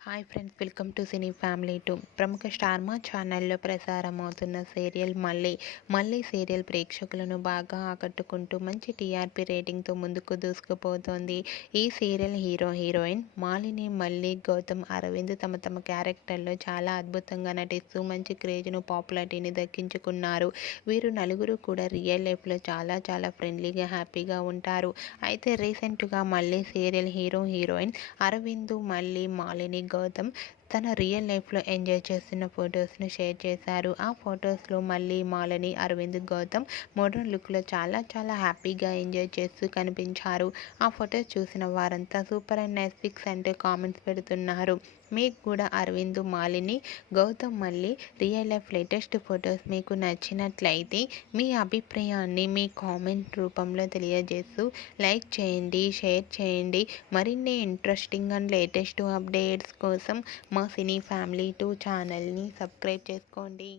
Hi friends, welcome to cine family two. ప్రముఖ star మా ఛానల్లో ప్రసారమవుతున్న సీరియల్ మళ్ళీ సీరియల్ ప్రేక్షకులను బాగా ఆకట్టుకుంటూ మంచి టీఆర్పీ రేటింగ్తో ముందుకు దూసుకుపోతోంది. ఈ సీరియల్ హీరోయిన్ మాలిని, మళ్ళీ గౌతమ్, అరవింద్ తమ క్యారెక్టర్లో చాలా అద్భుతంగా నటిస్తూ మంచి క్రేజ్ను, పాపులారిటీని దక్కించుకున్నారు. వీరు నలుగురు కూడా రియల్ లైఫ్లో చాలా ఫ్రెండ్లీగా, హ్యాపీగా ఉంటారు. అయితే రీసెంట్గా మళ్ళీ సీరియల్ హీరోయిన్ అరవింద్, మళ్ళీ మాలిని, గౌతమ్ తన రియల్ లైఫ్లో ఎంజాయ్ చేస్తున్న ఫొటోస్ను షేర్ చేశారు. ఆ ఫొటోస్లో మళ్ళీ మాలిని, అరవింద్, గౌతమ్ మోడర్న్ లుక్లో చాలా హ్యాపీగా ఎంజాయ్ చేస్తూ కనిపించారు. ఆ ఫొటోస్ చూసిన వారంతా సూపర్ అండ్ నైస్ పిక్స్ అంటూ కామెంట్స్ పెడుతున్నారు. మీకు కూడా అరవింద్, మాలిని, గౌతమ్ మళ్ళీ రియల్ లైఫ్ లేటెస్ట్ ఫొటోస్ మీకు నచ్చినట్లయితే మీ అభిప్రాయాన్ని మీ కామెంట్ రూపంలో తెలియజేస్తూ లైక్ చేయండి, షేర్ చేయండి. మరిన్ని ఇంట్రెస్టింగ్ అండ్ లేటెస్ట్ అప్డేట్స్ కోసం మా సినీ ఫ్యామిలీ 2 ఛానల్ని సబ్స్క్రైబ్ చేసుకోండి.